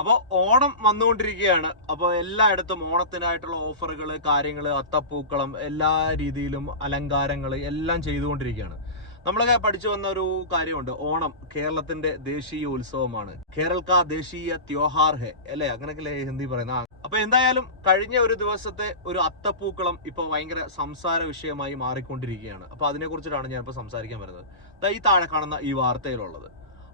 അപ്പോൾ ഓണം വന്നുകൊണ്ടിരിക്കുകയാണ്. അപ്പോൾ എല്ലായിടത്തും ഓണത്തിനായിട്ടുള്ള ഓഫറുകൾ കാര്യങ്ങൾ അത്തപ്പൂക്കളം എല്ലാ രീതിയിലും അലങ്കാരങ്ങൾ എല്ലാം ചെയ്തുകൊണ്ടിരിക്കുകയാണ്. നമ്മളൊക്കെ പഠിച്ചു വന്ന ഒരു കാര്യമുണ്ട്. ഓണം കേരളത്തിന്റെ ദേശീയ ഉത്സവമാണ് കേരൾക്ക ദേശീയ ത്യോഹാർ ഹെ അല്ലെ? അങ്ങനെയൊക്കെ ഹിന്ദി പറയുന്ന. അപ്പൊ എന്തായാലും കഴിഞ്ഞ ഒരു ദിവസത്തെ ഒരു അത്തപ്പൂക്കളം ഇപ്പൊ ഭയങ്കര സംസാര വിഷയമായി മാറിക്കൊണ്ടിരിക്കുകയാണ്. അപ്പൊ അതിനെ കുറിച്ചിട്ടാണ് ഞാൻ ഇപ്പൊ സംസാരിക്കാൻ വരുന്നത്. ഈ താഴെ കാണുന്ന ഈ വാർത്തയിലുള്ളത്.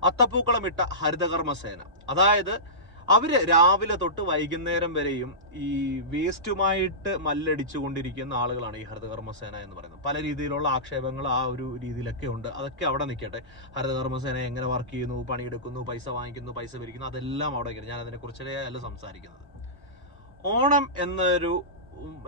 അത്തപ്പൂക്കളം ഇട്ട ഹരിതകർമ്മ സേന അതായത് അവർ രാവിലെ തൊട്ട് വൈകുന്നേരം വരെയും ഈ വേസ്റ്റുമായിട്ട് മല്ലടിച്ചുകൊണ്ടിരിക്കുന്ന ആളുകളാണ് ഈ ഹരിതകർമ്മസേന എന്ന് പറയുന്നത്. പല രീതിയിലുള്ള ആക്ഷേപങ്ങൾ ആ ഒരു രീതിയിലൊക്കെ ഉണ്ട്. അതൊക്കെ അവിടെ നിൽക്കട്ടെ. ഹരിതകർമ്മസേന എങ്ങനെ വർക്ക് ചെയ്യുന്നു പണിയെടുക്കുന്നു പൈസ വാങ്ങിക്കുന്നു പൈസ പിരിക്കുന്നു അതെല്ലാം അവിടെ ഞാൻ അതിനെ കുറിച്ചേ അല്ല സംസാരിക്കുന്നത്. ഓണം എന്നൊരു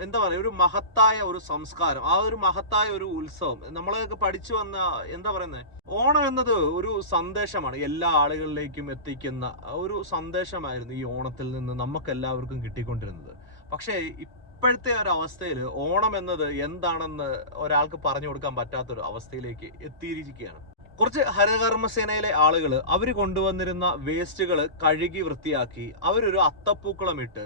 എന്താ പറയുക ഒരു മഹത്തായ ഒരു സംസ്കാരം ആ ഒരു മഹത്തായ ഒരു ഉത്സവം. നമ്മളൊക്കെ പഠിച്ചു വന്ന എന്താ പറയുന്നത് ഓണം എന്നത് ഒരു സന്ദേശമാണ്. എല്ലാ ആളുകളിലേക്കും എത്തിക്കുന്ന ഒരു സന്ദേശമായിരുന്നു ഈ ഓണത്തിൽ നിന്ന് നമുക്ക് എല്ലാവർക്കും കിട്ടിക്കൊണ്ടിരുന്നത്. പക്ഷേ ഇപ്പോഴത്തെ ഒരു അവസ്ഥയിൽ ഓണം എന്നത് എന്താണെന്ന് ഒരാൾക്ക് പറഞ്ഞു കൊടുക്കാൻ പറ്റാത്തൊരു അവസ്ഥയിലേക്ക് എത്തിയിരിക്കുകയാണ്. കുറച്ച് ഹരിതകർമ്മസേനയിലെ ആളുകൾ അവർ കൊണ്ടുവന്നിരുന്ന വേസ്റ്റുകൾ കഴുകി വൃത്തിയാക്കി അവരൊരു അത്തപ്പൂക്കളം ഇട്ട്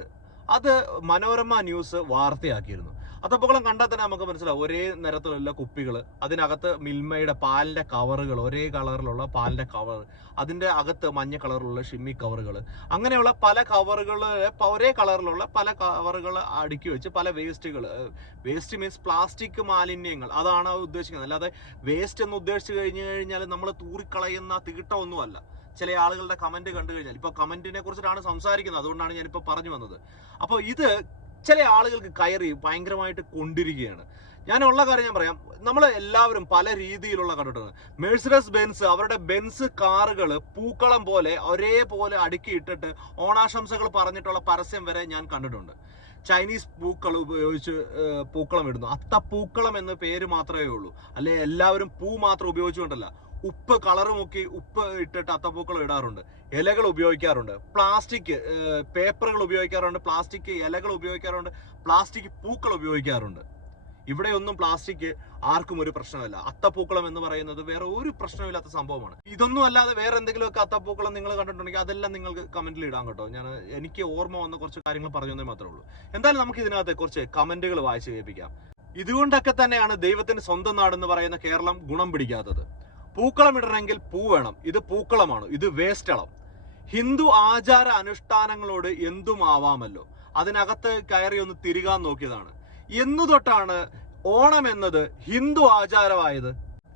അത് മനോരമ ന്യൂസ് വാർത്തയാക്കിയിരുന്നു. അത്തപ്പൂക്കളം കണ്ടാൽ തന്നെ നമുക്ക് മനസ്സിലാവും. ഒരേ നിരത്തിലുള്ള കുപ്പികൾ അതിനകത്ത് മിൽമയുടെ പാലിന്റെ കവറുകൾ ഒരേ കളറിലുള്ള പാലിന്റെ കവർ അതിന്റെ അകത്ത് മഞ്ഞ കളറിലുള്ള ഷിമ്മി കവറുകൾ അങ്ങനെയുള്ള പല കവറുകൾ ഒരേ കളറിലുള്ള പല കവറുകൾ അടുക്കി വെച്ച് പല വേസ്റ്റുകൾ വേസ്റ്റ് മീൻസ് പ്ലാസ്റ്റിക് മാലിന്യങ്ങൾ. അതാണ് ഉദ്ദേശിക്കുന്നത്. അല്ലാതെ വേസ്റ്റ് എന്ന് ഉദ്ദേശിച്ചു കഴിഞ്ഞു കഴിഞ്ഞാൽ നമ്മൾ തൂറിക്കളയുന്ന തീട്ടമൊന്നുമല്ല ചില ആളുകളുടെ കമന്റ് കണ്ടു കഴിഞ്ഞാൽ. ഇപ്പൊ കമന്റിനെ കുറിച്ചിട്ടാണ് സംസാരിക്കുന്നത്. അതുകൊണ്ടാണ് ഞാനിപ്പോ പറഞ്ഞു വന്നത്. അപ്പോൾ ഇത് ചില ആളുകൾക്ക് കയറി ഭയങ്കരമായിട്ട് കൊണ്ടിരിക്കുകയാണ്. ഞാനുള്ള കാര്യം ഞാൻ പറയാം. നമ്മൾ എല്ലാവരും പല രീതിയിലുള്ള കണ്ടിട്ടുണ്ട്. മേഴ്സിഡസ് ബെൻസ് അവരുടെ ബെൻസ് കാറുകൾ പൂക്കളം പോലെ ഒരേപോലെ അടുക്കിയിട്ടിട്ട് ഓണാശംസകൾ പറഞ്ഞിട്ടുള്ള പരസ്യം വരെ ഞാൻ കണ്ടിട്ടുണ്ട്. ചൈനീസ് പൂക്കൾ ഉപയോഗിച്ച് പൂക്കളം ഇടുന്നു. അത്ത പൂക്കളം എന്ന പേര് മാത്രമേ ഉള്ളൂ. അല്ലെ? എല്ലാവരും പൂ മാത്രം ഉപയോഗിച്ചുകൊണ്ടല്ല. ഉപ്പ് കളറ് മുക്കി ഉപ്പ് ഇട്ടിട്ട് അത്തപ്പൂക്കൾ ഇടാറുണ്ട്. ഇലകൾ ഉപയോഗിക്കാറുണ്ട്. പ്ലാസ്റ്റിക് പേപ്പറുകൾ ഉപയോഗിക്കാറുണ്ട്. പ്ലാസ്റ്റിക് ഇലകൾ ഉപയോഗിക്കാറുണ്ട്. പ്ലാസ്റ്റിക് പൂക്കൾ ഉപയോഗിക്കാറുണ്ട്. ഇവിടെ ഒന്നും പ്ലാസ്റ്റിക് ആർക്കും ഒരു പ്രശ്നമല്ല. അത്തപ്പൂക്കളം എന്ന് പറയുന്നത് വേറെ ഒരു പ്രശ്നമില്ലാത്ത സംഭവമാണ്. ഇതൊന്നും അല്ലാതെ വേറെ എന്തെങ്കിലുമൊക്കെ അത്തപ്പൂക്കളം നിങ്ങൾ കണ്ടിട്ടുണ്ടെങ്കിൽ അതെല്ലാം നിങ്ങൾക്ക് കമന്റിൽ ഇടാൻ കേട്ടോ. ഞാൻ എനിക്ക് ഓർമ്മ വന്ന കുറച്ച് കാര്യങ്ങൾ പറഞ്ഞതേ മാത്രമേ ഉള്ളൂ. എന്തായാലും നമുക്ക് ഇതിനകത്ത് കുറച്ച് കമന്റുകൾ വായിച്ച് കേൾപ്പിക്കാം. ഇതുകൊണ്ടൊക്കെ തന്നെയാണ് ദൈവത്തിന്റെ സ്വന്തം നാടെന്ന് പറയുന്ന കേരളം ഗുണം പിടിക്കാത്തത്. പൂക്കളം ഇടണമെങ്കിൽ പൂ വേണം. ഇത് പൂക്കളമാണ്. ഇത് വേസ്റ്റളം. ഹിന്ദു ആചാര അനുഷ്ഠാനങ്ങളോട് എന്തും ആവാമല്ലോ അതിനകത്ത് കയറി ഒന്ന് തിരികാൻ നോക്കിയതാണ്. എന്നു തൊട്ടാണ് ഓണം എന്നത് ഹിന്ദു ആചാരമായത്.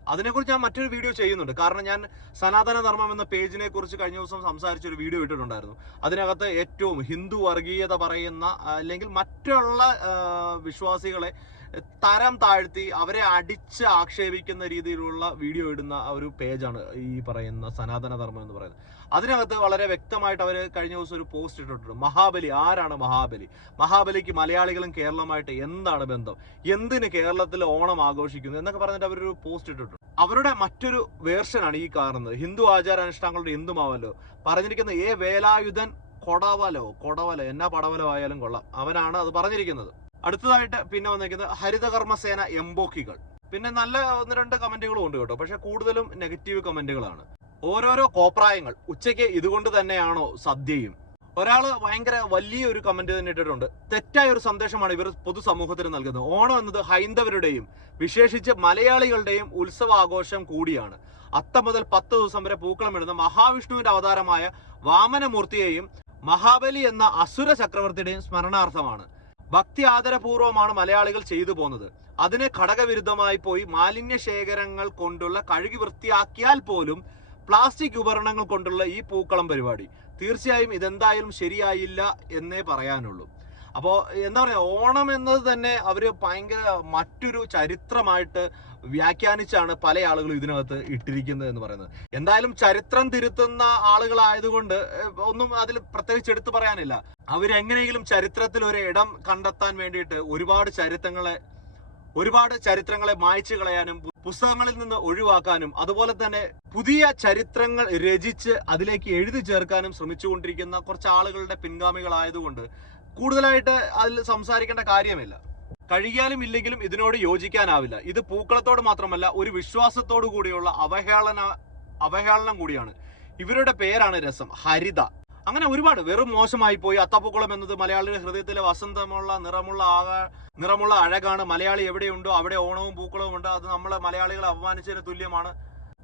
അതിനെക്കുറിച്ച് ഞാൻ മറ്റൊരു വീഡിയോ ചെയ്യുന്നുണ്ട്. കാരണം ഞാൻ സനാതന ധർമ്മം എന്ന പേജിനെ കുറിച്ച് കഴിഞ്ഞ ദിവസം സംസാരിച്ച ഒരു വീഡിയോ ഇട്ടിട്ടുണ്ടായിരുന്നു. അതിനകത്ത് ഏറ്റവും ഹിന്ദു വർഗീയത പറയുന്ന അല്ലെങ്കിൽ മറ്റുള്ള വിശ്വാസികളെ തരം താഴ്ത്തി അവരെ അടിച്ച് ആക്ഷേപിക്കുന്ന രീതിയിലുള്ള വീഡിയോ ഇടുന്ന ഒരു പേജാണ് ഈ പറയുന്ന സനാതന ധർമ്മം എന്ന് പറയുന്നത്. അതിനകത്ത് വളരെ വ്യക്തമായിട്ട് അവർ കഴിഞ്ഞ ദിവസം ഒരു പോസ്റ്റ് ഇട്ടിട്ടുണ്ട്. മഹാബലി ആരാണ് മഹാബലി? മഹാബലിക്ക് മലയാളികളും കേരളമായിട്ട് എന്താണ് ബന്ധം? എന്തിന് കേരളത്തിൽ ഓണം ആഘോഷിക്കുന്നു? എന്നൊക്കെ പറഞ്ഞിട്ട് അവരൊരു പോസ്റ്റ് ഇട്ടിട്ടുണ്ട്. അവരുടെ മറ്റൊരു വേർഷനാണ് ഈ കാണുന്നത്. ഹിന്ദു ആചാരാനുഷ്ഠാനങ്ങളുടെ എന്തുമാവല്ലോ? പറഞ്ഞിരിക്കുന്ന ഏ വേലായുധൻ കൊടവലോ കൊടവലോ എന്നാ പടവലോ ആയാലും കൊള്ളാം. അവനാണ് അത് പറഞ്ഞിരിക്കുന്നത്. അടുത്തതായിട്ട് പിന്നെ വന്നിരിക്കുന്നത് ഹരിതകർമ്മസേന എംബോക്കികൾ. പിന്നെ നല്ല ഒന്ന് രണ്ട് കമന്റുകളും ഉണ്ട് കേട്ടോ. പക്ഷെ കൂടുതലും നെഗറ്റീവ് കമന്റുകളാണ്. ഓരോരോ കോപ്രായങ്ങൾ ഉച്ചയ്ക്ക് ഇതുകൊണ്ട് തന്നെയാണോ സദ്യയും? ഒരാൾ ഭയങ്കര വലിയൊരു കമന്റ് തന്നെ ഇട്ടിട്ടുണ്ട്. തെറ്റായ ഒരു സന്ദേശമാണ് ഇവർ പൊതുസമൂഹത്തിന് നൽകുന്നത്. ഓണം എന്നത് ഹൈന്ദവരുടെയും വിശേഷിച്ച് മലയാളികളുടെയും ഉത്സവാഘോഷം കൂടിയാണ്. അത്ത മുതൽ പത്ത് ദിവസം വരെ പൂക്കളം ഇടുന്ന മഹാവിഷ്ണുവിന്റെ അവതാരമായ വാമനമൂർത്തിയെയും മഹാബലി എന്ന അസുര ചക്രവർത്തിയുടെയും സ്മരണാർത്ഥമാണ്. ഭക്തി ആദരപൂർവമാണ് മലയാളികൾ ചെയ്തു പോകുന്നത് അതിന് ഘടകവിരുദ്ധമായി പോയി മാലിന്യ ശേഖരങ്ങൾ കൊണ്ടുള്ള കഴുകി വൃത്തിയാക്കിയാൽ പോലും പ്ലാസ്റ്റിക് ഉപകരണങ്ങൾ കൊണ്ടുള്ള ഈ പൂക്കളം പരിപാടി. തീർച്ചയായും ഇതെന്തായാലും ശരിയായില്ല എന്നേ പറയാനുള്ളൂ. അപ്പോൾ എന്താ പറയുക ഓണം എന്നത് തന്നെ അവർ ഭയങ്കര മറ്റൊരു ചരിത്രമായിട്ട് വ്യാഖ്യാനിച്ചാണ് പല ആളുകളും ഇതിനകത്ത് ഇട്ടിരിക്കുന്നത് എന്ന് പറയുന്നത്. എന്തായാലും ചരിത്രം തിരുത്തുന്ന ആളുകളായതുകൊണ്ട് ഒന്നും അതിൽ പ്രത്യേകിച്ച് എടുത്തു പറയാനില്ല. അവരെങ്ങനെയെങ്കിലും ചരിത്രത്തിൽ ഒരു ഇടം കണ്ടെത്താൻ വേണ്ടിയിട്ട് ഒരുപാട് ചരിത്രങ്ങളെ ഒരുപാട് ചരിത്രങ്ങളെ മായ്ച്ചു കളയാനും പുസ്തകങ്ങളിൽ നിന്ന് ഒഴിവാക്കാനും അതുപോലെ തന്നെ പുതിയ ചരിത്രങ്ങൾ രചിച്ച് അതിലേക്ക് എഴുതി ചേർക്കാനും ശ്രമിച്ചുകൊണ്ടിരിക്കുന്ന കുറച്ച് ആളുകളുടെ പിൻഗാമികളായതുകൊണ്ട് കൂടുതലായിട്ട് അതിൽ സംസാരിക്കേണ്ട കാര്യമില്ല. കഴിയാലും ഇല്ലെങ്കിലും ഇതിനോട് യോജിക്കാനാവില്ല. ഇത് പൂക്കളത്തോട് മാത്രമല്ല ഒരു വിശ്വാസത്തോടു കൂടിയുള്ള അവഹേളന അവഹേളനം കൂടിയാണ്. ഇവരുടെ പേരാണ് രസം ഹരിത. അങ്ങനെ ഒരുപാട് വെറും മോശമായി പോയി അത്തപ്പൂക്കളം എന്നത് മലയാളിയുടെ ഹൃദയത്തിലെ വസന്തമുള്ള നിറമുള്ള ആക നിറമുള്ള അഴകാണ്. മലയാളി എവിടെയുണ്ടോ അവിടെ ഓണവും പൂക്കളവും ഉണ്ട്. അത് നമ്മളെ മലയാളികളെ അപമാനിച്ചതിന് തുല്യമാണ്.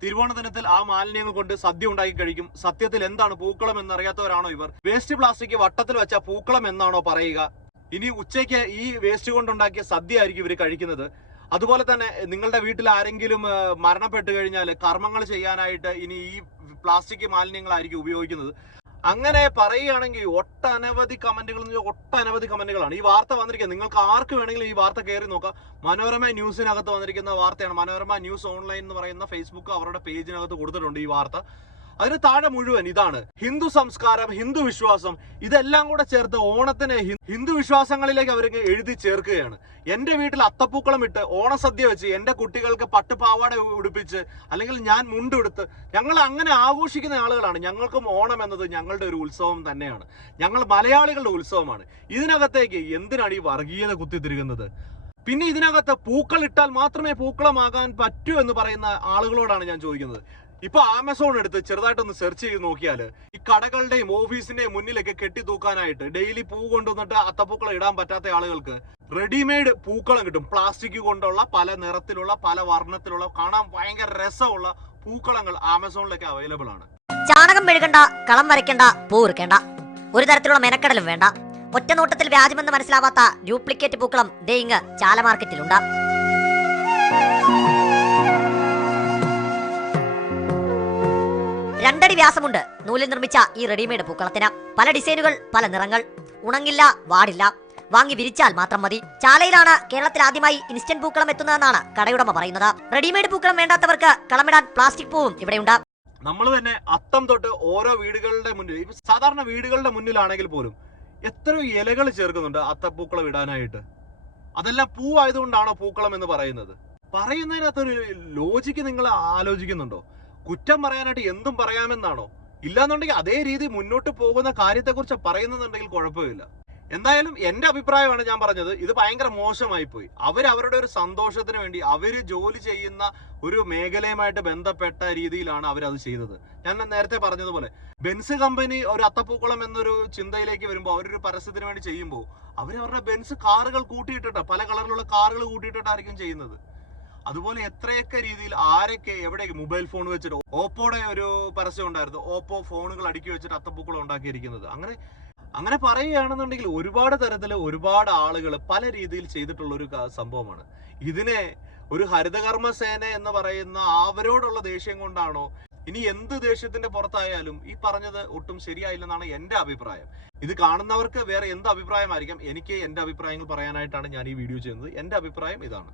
തിരുവോണ ദിനത്തിൽ ആ മാലിന്യങ്ങൾ കൊണ്ട് സദ്യ ഉണ്ടാക്കി കഴിക്കും. സത്യത്തിൽ എന്താണ് പൂക്കളം എന്നറിയാത്തവരാണോ ഇവർ? വേസ്റ്റ് പ്ലാസ്റ്റിക് വട്ടത്തിൽ വെച്ച പൂക്കളം എന്നാണോ പറയുക? ഇനി ഉച്ചയ്ക്ക് ഈ വേസ്റ്റ് കൊണ്ടുണ്ടാക്കിയ സദ്യ ആയിരിക്കും ഇവർ കഴിക്കുന്നത്. അതുപോലെ തന്നെ നിങ്ങളുടെ വീട്ടിൽ ആരെങ്കിലും മരണപ്പെട്ടു കഴിഞ്ഞാൽ കർമ്മങ്ങൾ ചെയ്യാനായിട്ട് ഇനി ഈ പ്ലാസ്റ്റിക് മാലിന്യങ്ങളായിരിക്കും ഉപയോഗിക്കുന്നത്. അങ്ങനെ പറയുകയാണെങ്കിൽ ഒട്ടനവധി കമന്റുകൾ ഒട്ടനവധി കമന്റുകളാണ്. ഈ വാർത്ത വന്നിരിക്കുന്നത്. നിങ്ങൾക്ക് ആർക്ക് വേണമെങ്കിലും ഈ വാർത്ത കയറി നോക്കാം. മനോരമ ന്യൂസിനകത്ത് വന്നിരിക്കുന്ന വാർത്തയാണ്. മനോരമ ന്യൂസ് ഓൺലൈൻ എന്ന് പറയുന്ന ഫേസ്ബുക്ക് അവരുടെ പേജിനകത്ത് കൊടുത്തിട്ടുണ്ട് ഈ വാർത്ത. അതിന് താഴെ മുഴുവൻ ഇതാണ്. ഹിന്ദു സംസ്കാരം ഹിന്ദു വിശ്വാസം ഇതെല്ലാം കൂടെ ചേർത്ത് ഓണത്തിനെ ഹിന്ദു വിശ്വാസങ്ങളിലേക്ക് അവർ എഴുതി ചേർക്കുകയാണ്. എന്റെ വീട്ടിൽ അത്തപ്പൂക്കളം ഇട്ട് ഓണസദ്യ വെച്ച് എന്റെ കുട്ടികൾക്ക് പട്ടുപാവാട ഉടുപ്പിച്ച് അല്ലെങ്കിൽ ഞാൻ മുണ്ടെടുത്ത് ഞങ്ങൾ അങ്ങനെ ആഘോഷിക്കുന്ന ആളുകളാണ്. ഞങ്ങൾക്കും ഓണം എന്നത് ഞങ്ങളുടെ ഒരു ഉത്സവം തന്നെയാണ്. ഞങ്ങൾ മലയാളികളുടെ ഉത്സവമാണ്. ഇതിനകത്തേക്ക് എന്തിനാണ് ഈ വർഗീയത കുത്തിത്തിരിക്കുന്നത്? പിന്നെ ഇതിനകത്ത് പൂക്കൾ ഇട്ടാൽ മാത്രമേ പൂക്കളമാകാൻ പറ്റൂ എന്ന് പറയുന്ന ആളുകളോടാണ് ഞാൻ ചോദിക്കുന്നത്. ഇപ്പൊ ആമസോൺ എടുത്ത് ചെറുതായിട്ടൊന്ന് സെർച്ച് ചെയ്ത് നോക്കിയാൽ ഈ കടകളുടെയും ഓഫീസിന്റെയും മുന്നിലൊക്കെ കെട്ടി തൂക്കാനായിട്ട് ഡെയിലി പൂ കൊണ്ടുവന്നിട്ട് അത്തപ്പൂക്കളം ഇടാൻ പറ്റാത്ത ആളുകൾക്ക് റെഡിമെയ്ഡ് പൂക്കളം കിട്ടും. പ്ലാസ്റ്റിക് കൊണ്ടുള്ള പല നിറത്തിലുള്ള പല വർണത്തിലുള്ള കാണാൻ ഭയങ്കര രസമുള്ള പൂക്കളങ്ങൾ ആമസോണിലൊക്കെ അവൈലബിൾ ആണ്. ചാണകം മെഴുകണ്ട കളം വരയ്ക്കണ്ട പൂ ഇറുക്കേണ്ട ഒരു തരത്തിലുള്ള മെനക്കടലും വേണ്ട. ഒറ്റനോട്ടത്തിൽ വ്യാജമെന്ന് മനസ്സിലാവാത്ത ഡ്യൂപ്ലിക്കേറ്റ് പൂക്കളം ദേ ഇങ്ങ് ചാല മാർക്കറ്റിലുണ്ട് രണ്ടടി വ്യാസമുണ്ട് നൂലിൽ നിർമ്മിച്ച ഈ റെഡിമെയ്ഡ് പൂക്കളത്തിന് പല ഡിസൈനുകൾ പല നിറങ്ങൾ. ഉണങ്ങില്ല വാടില്ല. വാങ്ങി വിരിച്ചാൽ മാത്രം മതി. ചാലയിലാണ് കേരളത്തിൽ ആദ്യമായി ഇൻസ്റ്റന്റ് പൂക്കളം എത്തുന്നതെന്നാണ് കടയുടമ പറയുന്നത്. റെഡിമെയ്ഡ് പൂക്കളം വേണ്ടാത്തവർക്ക് കളമിടാൻ പ്ലാസ്റ്റിക് പൂവും ഇവിടെയുണ്ട്. നമ്മൾ തന്നെ അത്തം തൊട്ട് ഓരോ വീടുകളുടെ മുന്നിൽ സാധാരണ വീടുകളുടെ മുന്നിലാണെങ്കിൽ പോലും എത്രയോ ഇലകൾ ചേർക്കുന്നുണ്ട് അത്തപ്പൂക്കളം ഇടാനായിട്ട്. അതെല്ലാം പൂവായതുകൊണ്ടാണോ പൂക്കളം എന്ന് പറയുന്നത്? പറയുന്നതിനകത്തൊരു ലോജിക്ക് നിങ്ങൾ ആലോചിക്കുന്നുണ്ടോ? കുറ്റം പറയാനായിട്ട് എന്തും പറയാമെന്നാണോ? ഇല്ലാന്നുണ്ടെങ്കിൽ അതേ രീതി മുന്നോട്ട് പോകുന്ന കാര്യത്തെക്കുറിച്ച് പറയുന്നുണ്ടെങ്കിൽ കുഴപ്പമില്ല. എന്തായാലും എന്റെ അഭിപ്രായമാണ് ഞാൻ പറഞ്ഞത്. ഇത് ഭയങ്കര മോശമായി പോയി. അവർ അവരുടെ ഒരു സന്തോഷത്തിന് വേണ്ടി അവർ ജോലി ചെയ്യുന്ന ഒരു മേഖലയുമായിട്ട് ബന്ധപ്പെട്ട രീതിയിലാണ് അവർ അത് ചെയ്തത്. ഞാൻ നേരത്തെ പറഞ്ഞതുപോലെ ബെൻസ് കമ്പനി ഒരു അത്തപ്പൂക്കുളം എന്നൊരു ചിന്തയിലേക്ക് വരുമ്പോൾ അവരൊരു പരസ്യത്തിന് വേണ്ടി ചെയ്യുമ്പോൾ അവർ അവരുടെ ബെൻസ് കാറുകൾ കൂട്ടിയിട്ടിട്ട് പല കളറിലുള്ള കാറുകൾ കൂട്ടിയിട്ടിട്ടായിരിക്കും ചെയ്യുന്നത്. അതുപോലെ എത്രയൊക്കെ രീതിയിൽ ആരൊക്കെ എവിടെ മൊബൈൽ ഫോൺ വെച്ചിട്ട് ഓപ്പോയുടെ ഒരു പരസ്യം ഉണ്ടായിരുന്നു. ഓപ്പോ ഫോണുകൾ അടുക്കി വെച്ചിട്ട് അത്തപ്പൂക്കളം ഉണ്ടാക്കിയിരിക്കുന്നത്. അങ്ങനെ അങ്ങനെ പറയുകയാണെന്നുണ്ടെങ്കിൽ ഒരുപാട് തരത്തിൽ ഒരുപാട് ആളുകൾ പല രീതിയിൽ ചെയ്തിട്ടുള്ള ഒരു സംഭവമാണ്. ഇതിനെ ഒരു ഹരിതകർമ്മ സേന എന്ന് പറയുന്ന അവരോടുള്ള ദേഷ്യം കൊണ്ടാണോ? ഇനി എന്ത് ദേഷ്യത്തിന്റെ പുറത്തായാലും ഈ പറഞ്ഞത് ഒട്ടും ശരിയായില്ലെന്നാണ് എന്റെ അഭിപ്രായം. ഇത് കാണുന്നവർക്ക് വേറെ എന്ത് അഭിപ്രായമായിരിക്കാം? എനിക്ക് എന്റെ അഭിപ്രായങ്ങൾ പറയാനായിട്ടാണ് ഞാൻ ഈ വീഡിയോ ചെയ്യുന്നത്. എന്റെ അഭിപ്രായം ഇതാണ്.